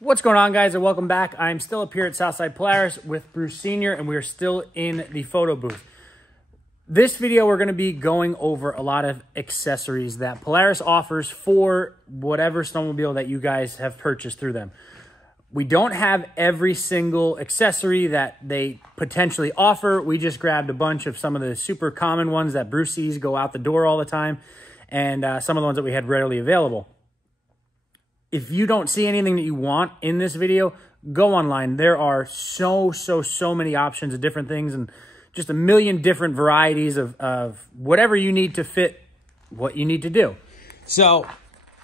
What's going on, guys, and welcome back. I'm still up here at Southside Polaris with Bruce Sr., and we are still in the photo booth. This video, we're going to be going over a lot of accessories that Polaris offers for whatever snowmobile that you guys have purchased through them. We don't have every single accessory that they potentially offer. We just grabbed a bunch of some of the super common ones that Bruce sees go out the door all the time, and some of the ones that we had readily available. If you don't see anything that you want in this video, go online. There are so many options of different things and just a million different varieties of whatever you need to fit what you need to do. So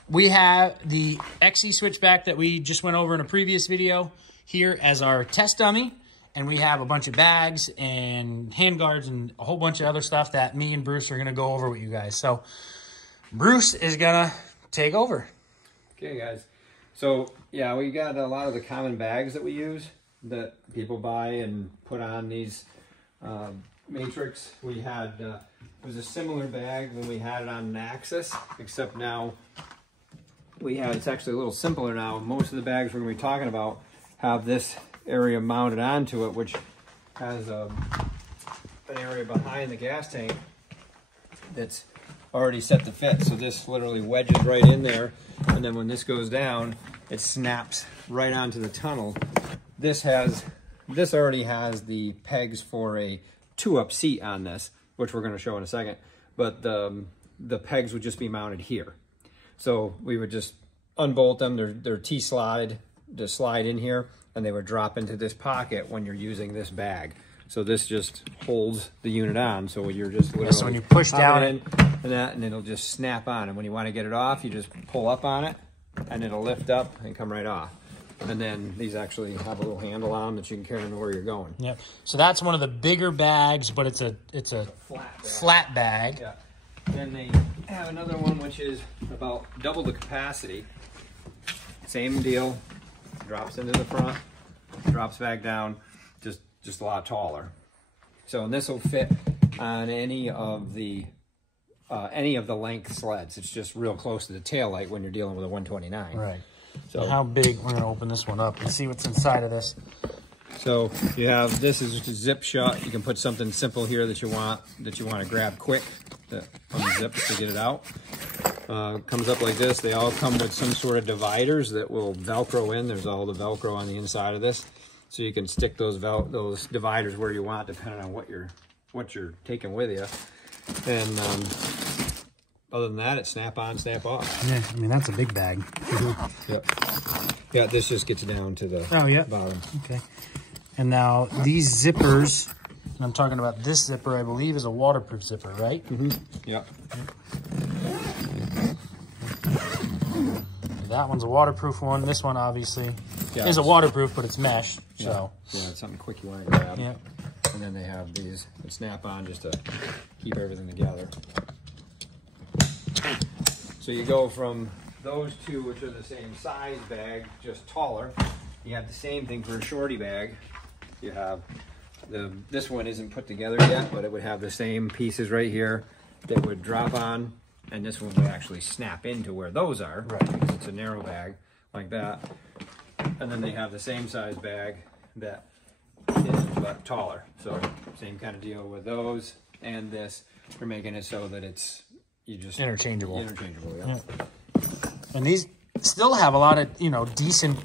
we have the XE switchback that we just went over in a previous video here as our test dummy. And we have a bunch of bags and handguards and a whole bunch of other stuff that me and Bruce are going to go over with you guys. So Bruce is going to take over. Okay, guys. So, yeah, we got a lot of the common bags that we use that people buy and put on these Matrix. We had, it was a similar bag when we had it on an Axis, except now it's actually a little simpler now. Most of the bags we're going to be talking about have this area mounted onto it, which has an area behind the gas tank that's already set to fit. So this literally wedges right in there, and then when this goes down, it snaps right onto the tunnel. This already has the pegs for a 2-up seat on this, which we're going to show in a second, but the pegs would just be mounted here. So we would just unbolt them. They're T-slotted to slide in here, and they would drop into this pocket when you're using this bag. So this just holds the unit on. So you're just literally so when you push down and it'll just snap on. And when you want to get it off, you just pull up on it, and it'll lift up and come right off. And then these actually have a little handle on them that you can carry them where you're going. Yep. So that's one of the bigger bags, but it's a flat bag. Yeah. Then they have another one which is about double the capacity. Same deal. Drops into the front, drops back down. Just a lot taller. So, and this will fit on any of the length sleds. It's just real close to the tail light when you're dealing with a 129. Right. So how big? We're gonna open this one up and see what's inside of this. So you have, this is just a zip shut. You can put something simple here that you want to grab quick to unzip to get it out. Comes up like this. They all come with some sort of dividers that will Velcro in. There's all the Velcro on the inside of this. So you can stick those dividers where you want, depending on what you're taking with you. And other than that, it's snap on, snap off. Yeah, I mean that's a big bag. Yep. Yeah, this just gets down to the bottom. Okay. And now these zippers, and I'm talking about this zipper, I believe, is a waterproof zipper, right? Mm-hmm. Yep. That one's a waterproof one. This one obviously is a waterproof, but it's mesh. Yeah. So yeah, it's something quick you want to grab. Yeah. And then they have these that snap on just to keep everything together. So you go from those two, which are the same size bag, just taller. You have the same thing for a shorty bag. You have this one isn't put together yet, but it would have the same pieces right here that would drop on, and this one would actually snap into where those are, right? Because it's a narrow bag like that. And then they have the same size bag that is but taller. So same kind of deal with those and this. We're making it so that it's interchangeable. Yeah. And these still have a lot of, decent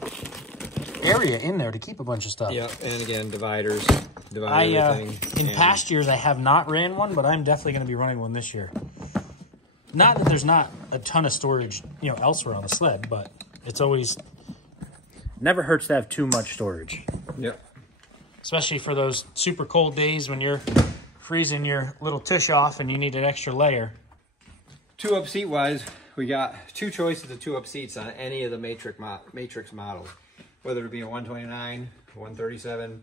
area in there to keep a bunch of stuff. Yeah, and again, dividers. Everything. In past years, I have not ran one, but I'm definitely going to be running one this year. Not that there's not a ton of storage, elsewhere on the sled, but it's always never hurts to have too much storage. Yep. Especially for those super cold days when you're freezing your little tush off and you need an extra layer. 2-up seat wise, we got two choices of 2-up seats on any of the Matrix models, whether it be a 129, a 137,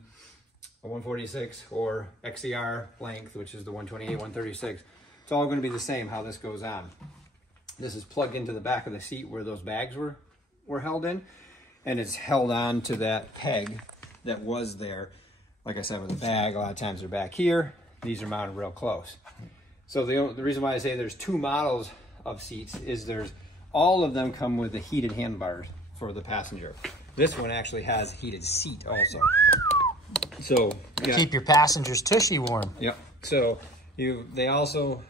a 146, or XCR length, which is the 128, 136. It's all going to be the same how this goes on. This is plugged into the back of the seat where those bags were held in, and it's held on to that peg that was there. Like I said, with the bag, a lot of times they're back here. these are mounted real close. So the reason why I say there's 2 models of seats is all of them come with the heated handlebars for the passenger. This one actually has heated seat also. So keep your passengers tushy warm. Yep. So they also,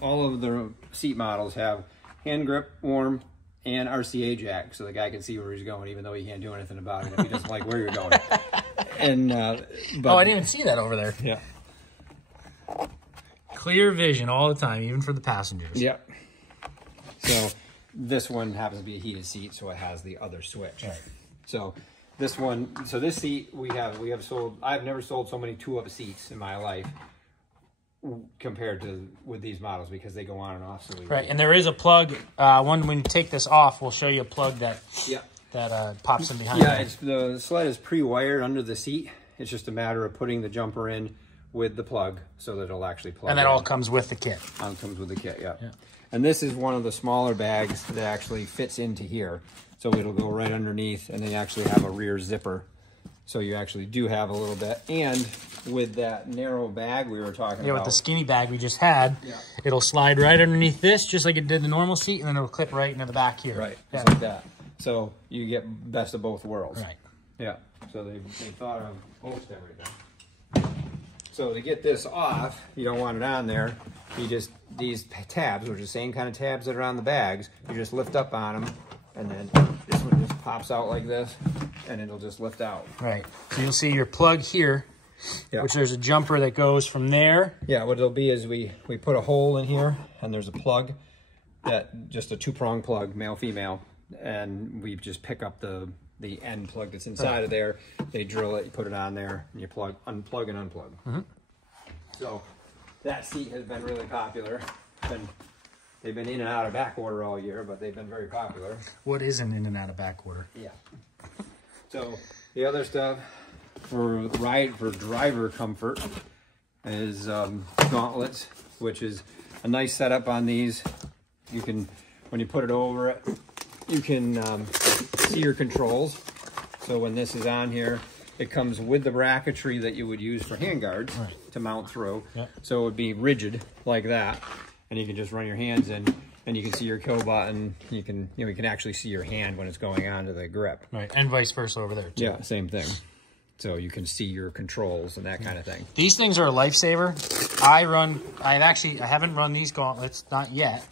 all of the seat models have hand grip warm and RCA jack, so the guy can see where he's going, even though he can't do anything about it if he doesn't like where you're going. And but, oh, I didn't even see that over there. Yeah. Clear vision all the time, even for the passengers. Yep. So this one happens to be a heated seat, so it has the other switch. Right. So this one, so this seat we have sold. I've never sold so many 2-up seats in my life compared to with these models, because they go on and off. So right, and there is a plug. When you take this off, we'll show you a plug that pops in behind. Yeah, the sled is pre-wired under the seat. It's just a matter of putting the jumper in with the plug so that it'll actually plug. And that all comes with the kit. Comes with the kit, yeah. And this is one of the smaller bags that actually fits into here. So it'll go right underneath, and they actually have a rear zipper. So you actually do have a little bit. And with that narrow bag we were talking about. Yeah, with the skinny bag we just had, it'll slide right underneath this, just like it did the normal seat, and then it'll clip right into the back here. Right, just like that. So you get best of both worlds. Right. Yeah, so they thought of most everything. So to get this off, you don't want it on there. You just, these tabs, which are the same kind of tabs that are on the bags, you just lift up on them, and then this one just pops out like this, and it'll just lift out. Right. So you'll see your plug here, which there's a jumper that goes from there. Yeah, what it'll be is we put a hole in here, and there's a plug, just a 2-prong plug, male, female, and we just pick up the end plug that's inside of there. They drill it, you put it on there, and you unplug and unplug. So that seat has been really popular. They've been in and out of back order all year, but they've been very popular. What is an in and out of back order? Yeah. So the other stuff for driver comfort is gauntlets, which is a nice setup on these. You can, when you put it over it, you can see your controls. So when this is on here, it comes with the bracketry that you would use for handguards to mount through. So it would be rigid like that, and you can just run your hands in, and you can see your kill button. You can actually see your hand when it's going on to the grip. Right, and vice versa over there too. Yeah, same thing. So you can see your controls and that kind of thing. These things are a lifesaver. I haven't run these gauntlets, not yet,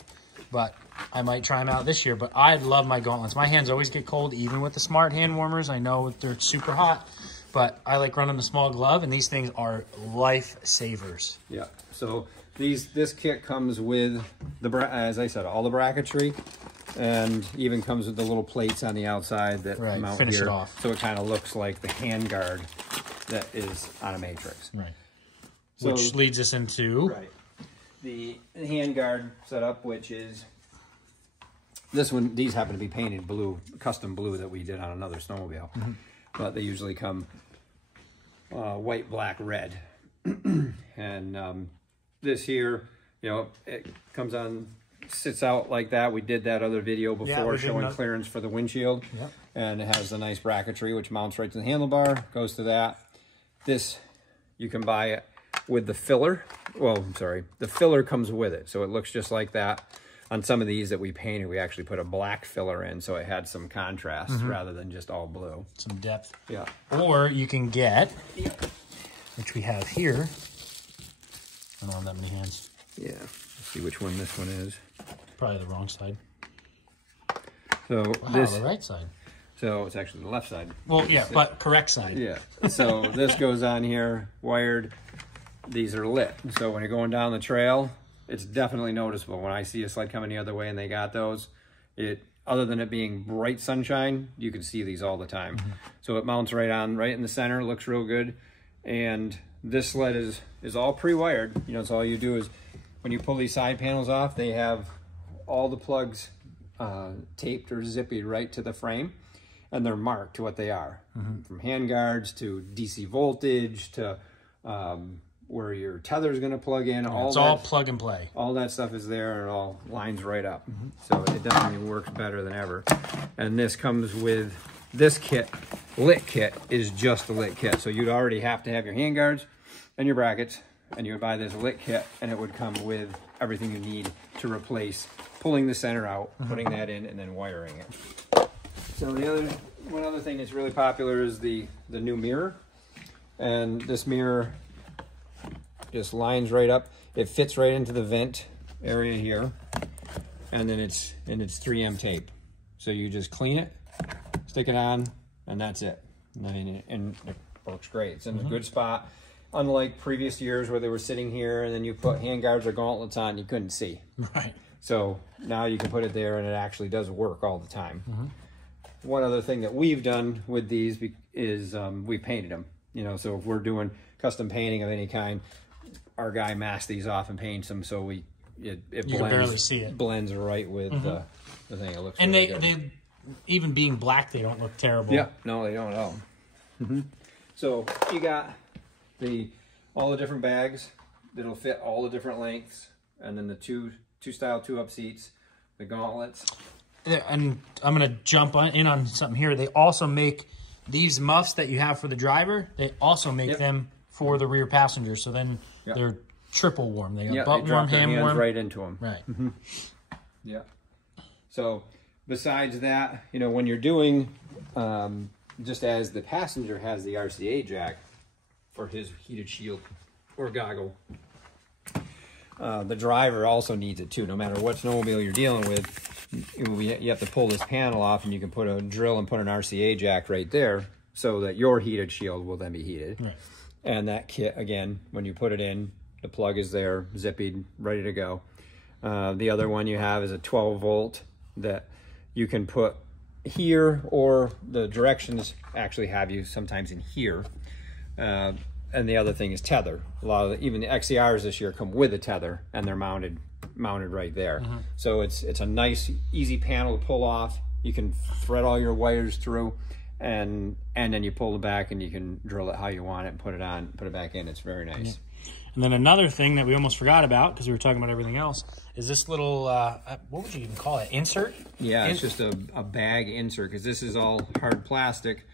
but I might try them out this year. But I love my gauntlets. My hands always get cold, even with the smart hand warmers. I know they're super hot, but I like running the small glove, and these things are lifesavers. Yeah. So this kit comes with as I said, all the bracketry, and even comes with the little plates on the outside that mount finish here. It off. So it kind of looks like the hand guard that is on a Matrix. Right. So, which leads us into the hand guard setup, which is this one. These happen to be painted blue, custom blue that we did on another snowmobile, but they usually come white, black, red, and this here, it comes on, sits out like that. We did that other video before showing clearance for the windshield, and it has the nice bracketry which mounts right to the handlebar, goes to that. This you can buy it with the filler. Well, I'm sorry, the filler comes with it, so it looks just like that. On some of these that we painted, we actually put a black filler in, so it had some contrast rather than just all blue. Some depth. Yeah. Or you can get, which we have here. I don't have that many hands. Yeah. Let's see which one this one is. Probably the wrong side. So the right side. So it's actually the left side. Well, yeah, but correct side. Yeah. So this goes on here, wired. These are lit. So when you're going down the trail, it's definitely noticeable. When I see a sled coming the other way and they got those, other than it being bright sunshine, you can see these all the time. So it mounts right in the center, looks real good. And this sled is all pre-wired. So all you do is when you pull these side panels off, they have all the plugs taped or zipped right to the frame, and they're marked to what they are, from hand guards to DC voltage to where your tether is going to plug in. It's all plug and play. All that stuff is there, and it all lines right up. So it definitely works better than ever. And this comes with this kit. Lit kit is just the lit kit. So you'd already have to have your hand guards and your brackets and you would buy this lit kit, and it would come with everything you need to replace pulling the center out, putting that in, and then wiring it. So one other thing that's really popular is the new mirror. And this mirror just lines right up. It fits right into the vent area here. And then it's 3M tape. So you just clean it, stick it on, and that's it. And it works great. It's in a good spot. Unlike previous years where they were sitting here and then you put handguards or gauntlets on, you couldn't see. Right. So now you can put it there and it actually does work all the time. One other thing that we've done with these is we painted them. You know, so if we're doing custom painting of any kind, our guy masks these off and paints them so it you can barely see it. Blends right with the thing. It looks and really they even being black, they don't look terrible. Yeah, no, they don't at all. So you got all the different bags that'll fit all the different lengths, and then the two style 2-up seats, the gauntlets. Yeah, and I'm gonna jump in on something here. They also make these muffs that you have for the driver. They also make them for the rear passenger. So then they're triple warm. They got butt warm, hand warm, right into them. Right. Yeah. So besides that, you know, when you're doing, just as the passenger has the RCA jack for his heated shield or goggle, the driver also needs it too. No matter what snowmobile you're dealing with, you have to pull this panel off, and you can put a drill and put an RCA jack right there so that your heated shield will then be heated. Right. And that kit, again, when you put it in, the plug is there, zipped, ready to go. The other one you have is a 12 volt that you can put here, or the directions actually have you sometimes in here. And the other thing is tether. A lot of even the XCRs this year come with a tether, and they're mounted right there. So it's a nice, easy panel to pull off. You can thread all your wires through, and then you pull it back, and you can drill it how you want it and put it back in. It's very nice. Yeah. And then another thing that we almost forgot about, because we were talking about everything else, is this little, what would you even call it, insert? Yeah, it's just a bag insert, because this is all hard plastic.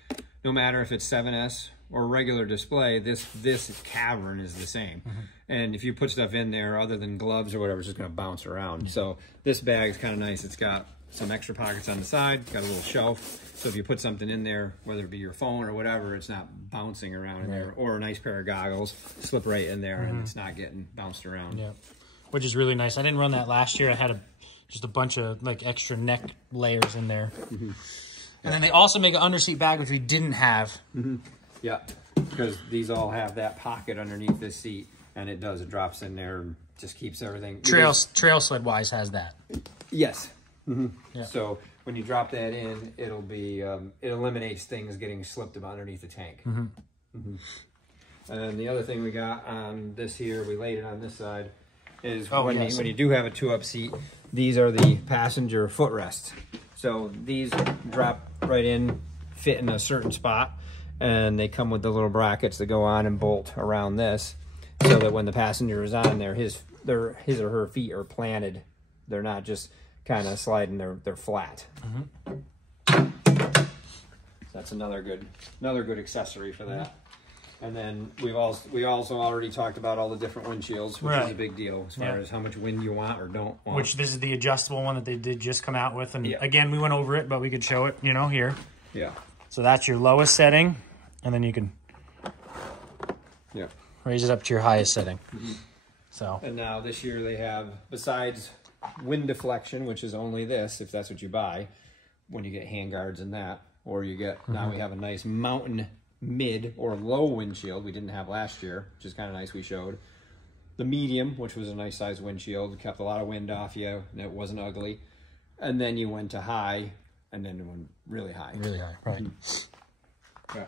No matter if it's 7S or regular display, this cavern is the same. And if you put stuff in there other than gloves or whatever, it's just going to bounce around. So this bag is kind of nice. It's got some extra pockets on the side, got a little shelf. So if you put something in there, whether it be your phone or whatever, it's not bouncing around in there. Or a nice pair of goggles, slip right in there, and it's not getting bounced around. Yeah, which is really nice. I didn't run that last year. I had just a bunch of like extra neck layers in there. And then they also make an underseat bag, which we didn't have. Yeah, because these all have that pocket underneath this seat, and it drops in there and just keeps everything. Trail sled wise has that. Yes. Yeah. So when you drop that in, it'll be it eliminates things getting slipped underneath the tank. And then the other thing we got on this here, we laid it on this side, is when you do have a 2-up seat, these are the passenger footrests. So these drop right in, fit in a certain spot, and they come with the little brackets that go on and bolt around this, so that when the passenger is on there, his or her feet are planted. They're not just kind of sliding, they're flat. So that's another good accessory for that. And then we also already talked about all the different windshields, which is a big deal as far as how much wind you want or don't want. Which this is the adjustable one that they did just come out with, and again we went over it, but we could show it, you know, here. Yeah. So that's your lowest setting, and then you can raise it up to your highest setting. So. And now this year they have, besides wind deflection, which is only this, if that's what you buy, when you get handguards and that, or you get, now we have a nice mountain mid or low windshield we didn't have last year, which is kind of nice. We showed the medium, which was a nice size windshield, kept a lot of wind off you, and it wasn't ugly. And then you went to high, and then it went really high. Really high, right. Yeah.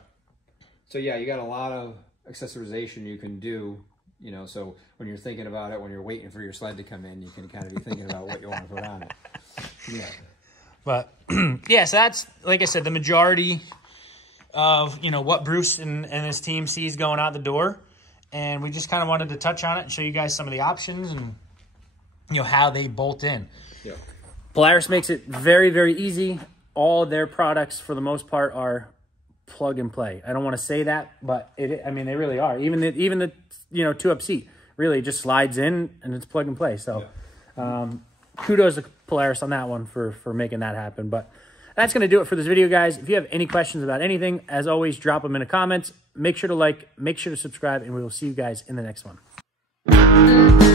So yeah, you got a lot of accessorization you can do, you know, so when you're thinking about it, when you're waiting for your sled to come in, you can kind of be thinking about what you want to put on it. Yeah. But yeah, so that's, like I said, the majority of, you know, what Bruce and his team sees going out the door. And we just kind of wanted to touch on it and show you guys some of the options and, you know, how they bolt in. Yeah. Polaris makes it very, very easy. All their products, for the most part, are plug and play. I don't want to say that, but I mean, they really are. Even the you know, 2-up seat. really it just slides in and it's plug and play. So kudos to Polaris on that one for making that happen. But that's going to do it for this video, guys. If you have any questions about anything, as always, drop them in the comments. Make sure to like, make sure to subscribe, and we will see you guys in the next one.